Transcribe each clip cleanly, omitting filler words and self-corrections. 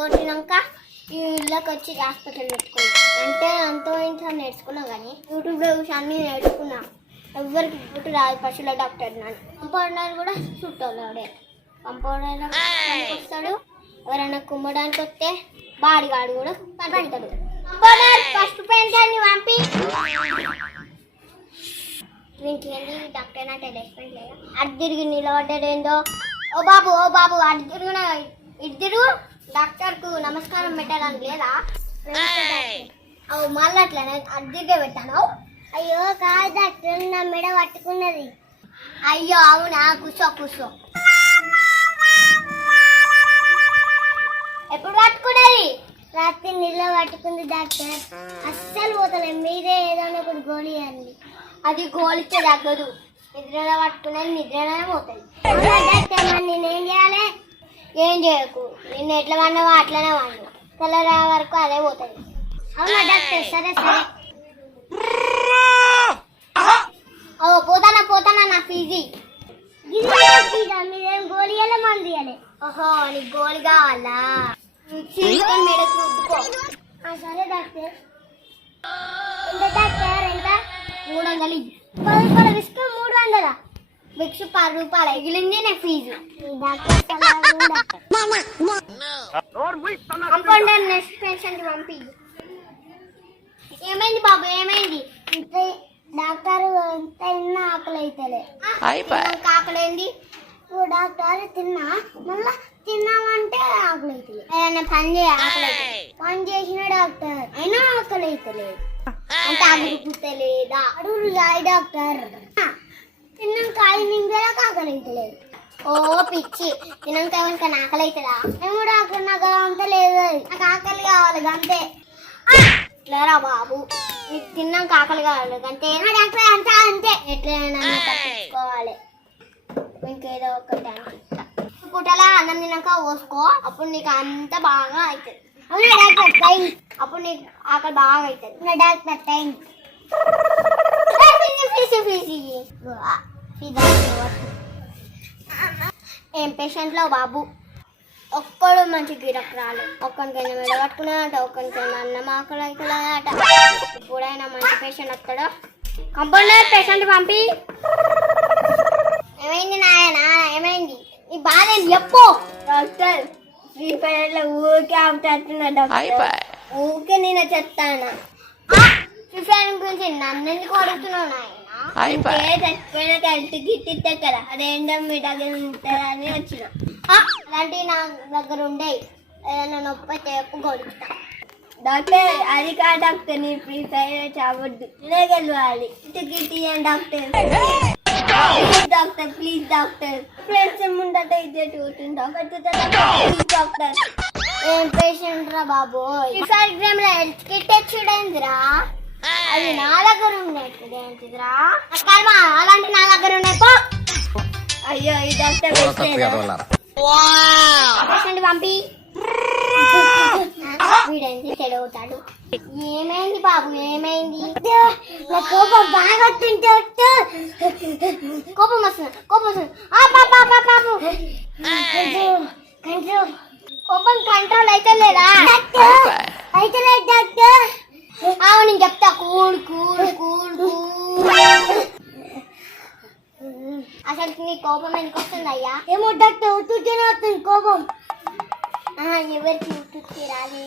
కొట్టినాక ఈ ఇళ్ళకి వచ్చి హాస్పిటల్ పెట్టుకున్నాం. అంటే అంతో ఇంత నేర్చుకున్నాం కానీ యూట్యూబ్లో చూసి అన్నీ నేర్చుకున్నా. ఎవరికి చుట్టూ రాదు పశువుల డాక్టర్ నన్ను. కంపౌండర్ కూడా చుట్టాడు. కంపౌండర్ వస్తాడు. ఎవరైనా కుమ్మడానికి వస్తే బాడిగాడు కూడా కనపడతాడు. కంపౌండర్ ఫస్ట్ పెయింటర్ని పంపి ఇంకేంటి డాక్టర్ నా టెలిస్మెంట్ లేదా అటు తిరిగి నిలబడ్డాడేందో. ఓ బాబు అటు తిరిగిన ఇద్దరు డాక్టర్కు నమస్కారం పెట్టాలని లేదా? అవు మళ్ళీ అట్లనే అటు తిరిగే పెట్టాను. అయ్యో కాదు డాక్టర్ నా మెడ పట్టుకున్నది. అయ్యో అవునా, కూర్చో. ఎప్పుడు పట్టుకున్నది? రాత్రి నీళ్ళ పట్టుకుంది డాక్టర్. అస్సలు పోతలే, మీరే ఏదైనా ఒకటి గోళీ అండి. అది గోలిస్తే తగ్గదు. నిద్రలో పట్టుకునేది నిద్రలోనే పోతుంది. డాక్టర్ మరి నేనేం చేయాలి? ఏం చేయకు, నిన్ను ఎట్లా వాడినావో అట్లనే వాడినా. తెల్లరా వరకు అదే పోతుంది. అవునా డాక్టర్? సరే పోతానా నా ఫీజు. మీరేం గోళీ ఇవ్వాలి మంది ఇవ్వాలి? ఓహో నీకు గోళీ కావాలా? మెడకు సరే డాక్టర్. ఎంత డాక్టర్? ఎంత? 300. 10 విస్కు 300. విక్స్ 10 రూపాయలు ఎగిలింది నా ఫీజు. కంపౌండర్ నెక్స్ట్ పేషెంట్ పంపి. ఏమైంది బాబు, ఏమైంది? డాక్టర్ ఎంత తిన్నా ఆకలి అవుతలే. ఆకలేంది? డాక్టర్ తిన్నా మళ్ళా తిన్నామంటే ఆకలి అవుతలే. ఏదైనా పని చేసిన డాక్టర్ అయినా ఆకలి అవుతలేదు. అంటే అడుగు పుట్టలేదా? అడుగులు రాయి డాక్టర్. తిన్నాక 5 నిమిషాలకు ఆకలి అవుతలేదు. ఓ పిచ్చి, తిన్నాక ఏమన్నా ఆకలి అవుతుందా? ఏమో డాక్టర్ నాకు అంత లేదు, నాకు ఆకలి కావాలి అంతే. లేరా బాబు, నీకు తిన్నాక ఆకలి కావాలి అంతే డాక్టర్. అంతే ఎట్లయినా తప్పించుకోవాలి. ఇంకేదో ఒకటి పూటలా అన్నం తిన్నాక పోసుకో, అప్పుడు నీకు అంత బాగా అవుతుంది. అవునా డాక్టర్? థ్యాంక్. అప్పుడు నీకు ఆకలి బాగా అవుతుంది. Doctor thank. ఏం పేషెంట్లో బాబు? ఒక్కడు మంచి గిరకు రాలేదు. ఒక్కరికైనా మెడ పట్టుకున్నాడట, ఒక్కరికైనా అన్నం ఆకలి అవుతుందట. ఇప్పుడైనా మంచి పేషెంట్ వస్తాడో. కంపౌండర్ పేషెంట్ పంపి. ఏమైంది నాయనా, ఏమైంది? నీ బాధ చెప్పు. డాక్టర్ ఫ్రీ ఫైర్ లో ఊరికే ఆపుతున్నా డాక్టర్. ఊరికే నేను చెప్తాను. ఫ్రీ ఫైర్ గురించి నన్ను ఎందుకు అడుగుతున్నావు నాయన? చచ్చిపోయిన హెల్త్ గిట్టితే కదా, అదేంటో మీ దగ్గర ఉంటుందని వచ్చిన. అలాంటివి నా దగ్గర ఉండే. ఏదైనా నొప్పి చెప్పు కొడుకుతా. డాక్టర్ అది కాదు డాక్టర్, నీ ఫ్రీ ఫైర్ చావద్దు, నేనే గెలవాలి. గిట్టి doctor. Doctor please doctor. Friends ముందట ఇదే డాక్టర్. ఏం పేషెంట్ రా బాబు? ఎగ్జామ్ లో హెల్త్ కిట్ చూడండిరా, అది నా దగ్గర ఉండేటిదిరా. అలాంటి నా దగ్గర ఉన్నాయి పో. అయ్యో ఈ డాక్టర్ పేషెంట్ పంపి. వీడేంటి చెడవుతాడు? ఏమైంది బాబు, ఏమైంది? నా కోపం బాగా వస్తుంది. కోపం వస్తుంది. కోపం కంట్రోల్ అయితే లేదా? అయితే లేదు డాక్టర్. నేను చెప్తా, కూల్. అసలు నీ కోపం ఎందుకు వస్తుంది అయ్యా? ఏమో డాక్టర్, ఉత్తునే వస్తుంది కోపం. ఎవరికి ఉత్తుకి రాలే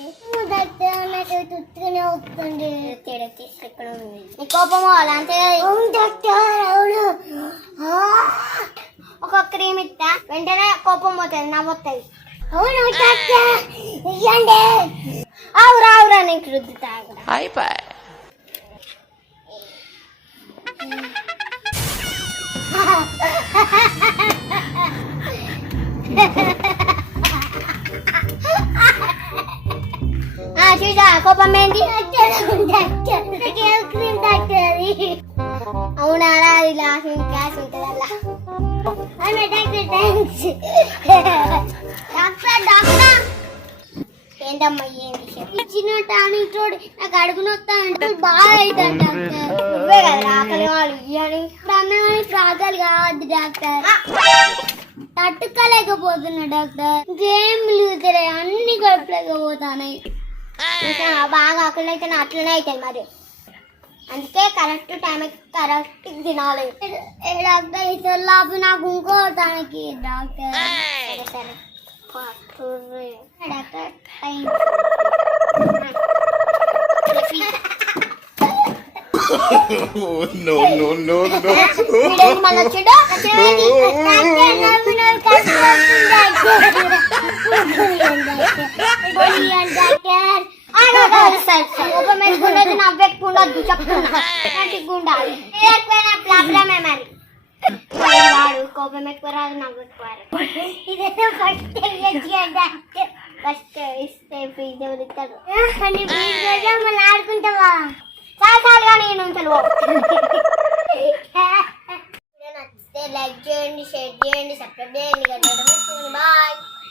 డాక్టర్, నాకు ఉత్తునే వస్తుంది. తేడా ఎక్కడ ఉంది నీ కోపము? అలా అంతే. అవును డాక్టర్, అవును. ఒక క్రీమ్ ఇస్తా, వెంటనే కోపం పోతుంది, నవ్వుతుంది. అవును డాక్టర్ ఇయ్యండి. ఆవురా నీకు రుద్దుతా. చూసా కోపం ఏంటి? అవునా, అది లాస్ట్ క్లాస్ ఉంటుంది అలా. డాక్టర్ ఏంటమ్మా ఏం విషయం? ఇచ్చిన టానిక్ తోడు నాకు అడుగుని వస్తానంటే బాగా అవుతుంది డాక్టర్. నువ్వే కదా ఆకలి వాళ్ళు ఇవ్వాలి. ఇప్పుడు అన్న కానీ ప్రాంతాలు కావద్దు డాక్టర్. తట్టుకోలేకపోతున్నా డాక్టర్. గేమ్లు అన్ని గడపలేకపోతాయి. బాగా ఆకలి అయితే అట్లనే అవుతాయి మరి. అందుకే కరెక్ట్ టైంకి కరెక్ట్ తినాలి. డాక్టర్ ఇతరులు నాకు ఇంకో దానికి డాక్టర్. సరే డాక్టర్ మళ్ళీ వచ్చాడు. నవ్వెక్కుండదు చెప్తున్నా. ప్రాబ్లమే మరి. వాడు కోపం ఎక్కువ రాదు, నవ్వెక్కువారు. ఇదైతే ఫస్ట్ ఇస్తే ఫీజు ఎవరిస్తారు. మళ్ళీ ఆడుకుంటావా? చాలా నేను నచ్చితే లైక్ చేయండి, షేర్ చేయండి, సబ్స్క్రైబ్ చేయండి.